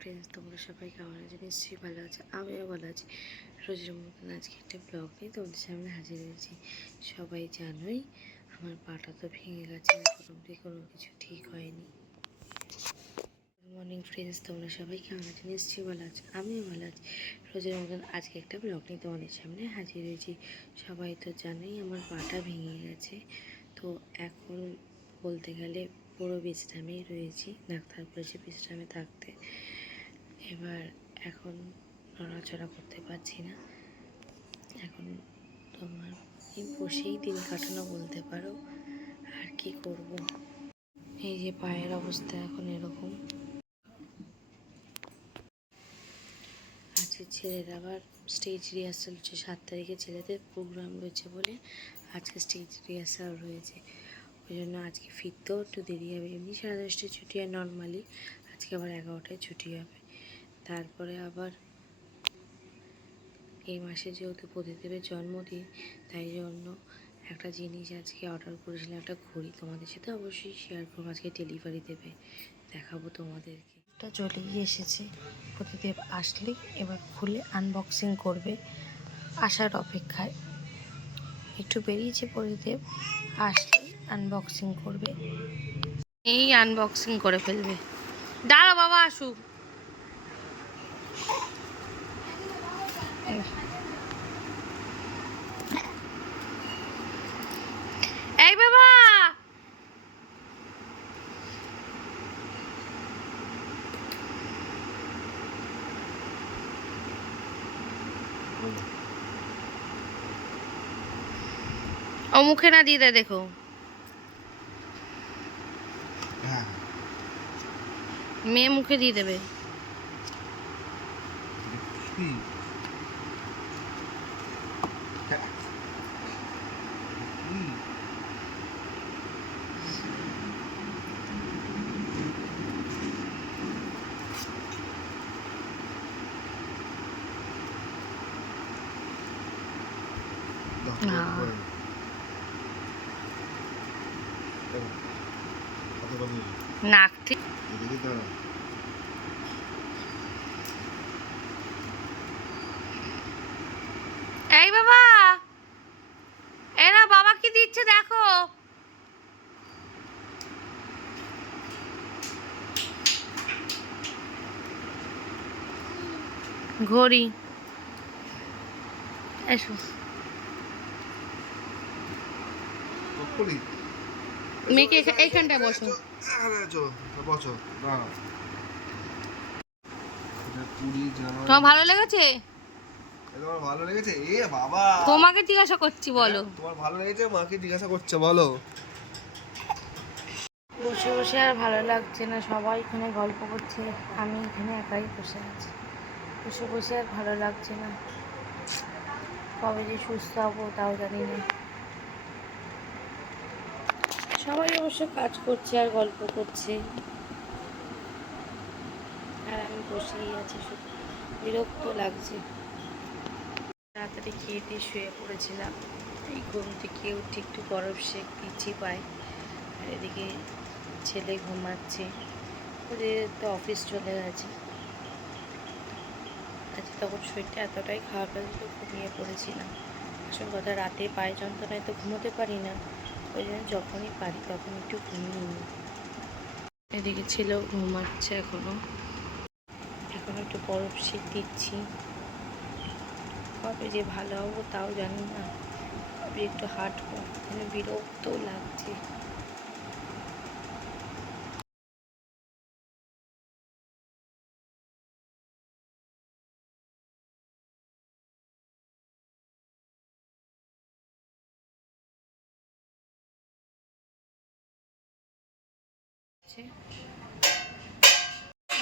Friends তোমরা সবাই কেমন আছে? নিশ্চয়ই ভালো আছে। আমিও ভালো আছি। রোজের মতন আজকে একটা ব্লগ নিয়ে তোমাদের সামনে হাজির হয়েছি। সবাই জানোই, আমার পাটা তো ভেঙে গেছে, এখন কোনো কিছু ঠিক হয়নি। মর্নিং ফ্রেন্ডস তোমরা সবাই কেমন আছে? নিশ্চয়ই ভালো আছে। আমিও ভালো আছি। রোজের মতন আজকে একটা ব্লগ নিয়ে তোমাদের সামনে হাজির হয়েছি। সবাই তো জানোই, আমার পাটা ভেঙে গেছে। তো এখন বলতে গেলে পুরো বিশ্রামেই রয়েছি, ডাক্তার বলেছে বিশ্রামে থাকতে। এবার এখন নড়াচড়া করতে পারছি না। এখন তোমার এই বসেই দিন কাটানো বলতে পারো, আর কি করব? এই যে পায়ের অবস্থা এখন এরকম। আজকে ছেলের আবার স্টেজ রিহার্সাল হচ্ছে, সাত তারিখে ছেলেদের প্রোগ্রাম রয়েছে বলে আজকে স্টেজ রিহার্সাল রয়েছে। ওই জন্য আজকে ফিরতেও একটু দেরি হবে। এমনি সাড়ে দশটায় ছুটি হয় নর্মালি আজকে আবার এগারোটায় ছুটি হবে। তারপরে আবার এই মাসে যেহেতু প্রদীপদেবের জন্মদিন, তাই জন্য একটা জিনিস আজকে অর্ডার করেছিলাম, একটা ঘড়ি তোমাদের সাথে অবশ্যই শেয়ার করব। আজকে ডেলিভারি দেবে, দেখাবো তোমাদেরকে। এটা চলেই এসেছে। প্রদীপদেব আসলে এবার খুলে আনবক্সিং করবে আসার অপেক্ষায়। একটু বেরিয়েছে প্রদীপদেব, আসলে আনবক্সিং করবে। এই আনবক্সিং করে ফেলবে। দাঁড়া বাবা, আসুক। এই বাবা! ও মুখে না দিয়ে দেয় দেখো। হ্যাঁ। মেয়ে মুখে দিয়ে দেবে। নাক এই বাবা এরা বাবা কি দিচ্ছে দেখো ঘড়ি এসো মেয়েকে এখা- এইখানটায় বসো। বসো পুরি জামা তোমার ভালো লেগেছে? এ তোমার ভালো লেগেছে? এ বাবা। তোমাকে জিজ্ঞাসা করছি বলো। তোমার ভালো লেগেছে? মাকে জিজ্ঞাসা করছে বলো। বসে বসে আর ভালো লাগছে না। সবাই এখানে গল্প করছে। আমি এখানে একাই বসে আছি। বসে বসে আর ভালো লাগছে না। কবে যে সুস্থ হব তাও জানি না। সবাই অবশ্য কাজ করছে আর গল্প করছে। আর আমি বসেই আছি বিরক্ত লাগছে। তাড়াতাড়ি খেয়ে দিয়ে শুয়ে পড়েছিলাম। এই ঘুম থেকে উঠে একটু বরফ শেক পিছি পাই আর এদিকে ছেলে ঘুমাচ্ছে। ওদের তো অফিস চলে গেছে। আচ্ছা তখন শরীরটা এতটাই খারাপ লাগছিল ঘুমিয়ে পড়েছিলাম। আসল কথা, রাতে পায়ে যন্ত্রণায় তো ঘুমোতে পারি না। ওই জন্য যখনই পারি তখন একটু ঘুমিয়ে নিই। এদিকে ছেলেও ঘুমাচ্ছে এখনও। এখন একটু বরফ শীত দিচ্ছি। কবে যে ভালো হব তাও জানি না। একটু হাঁটবো। মানে বিরক্ত লাগছে। আছে।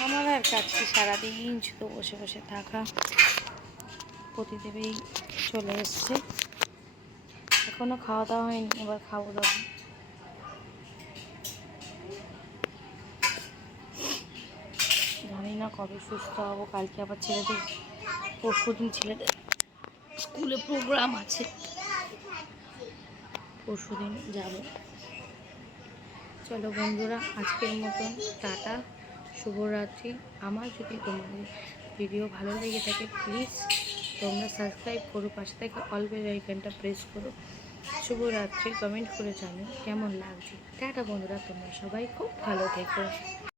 আমার আর কাজ কি সারাদিন শুধু বসে বসে থাকা প্রতিদেবেই চলে এসছে। এখনও খাওয়া দাওয়া হয়নি, এবার খাব দাবো জানি না কবে সুস্থ হব, কালকে আবার ছেলেদের পরশু দিন ছেলেদের স্কুলে প্রোগ্রাম আছে। পরশু দিন যাব। চলো বন্ধুরা, আজকের মতন টাটা, শুভরাত্রি। আমার যদি তোমাদের ভিডিও ভালো লেগে থাকে প্লিজ তোমরা সাবস্ক্রাইব করো, পাশে থেকে অল বেল আইকনটা প্রেস করো। শুভরাত্রি কমেন্ট করে জানো কেমন লাগছে। টাটা বন্ধুরা, তোমরা সবাই খুব ভালো থেকো।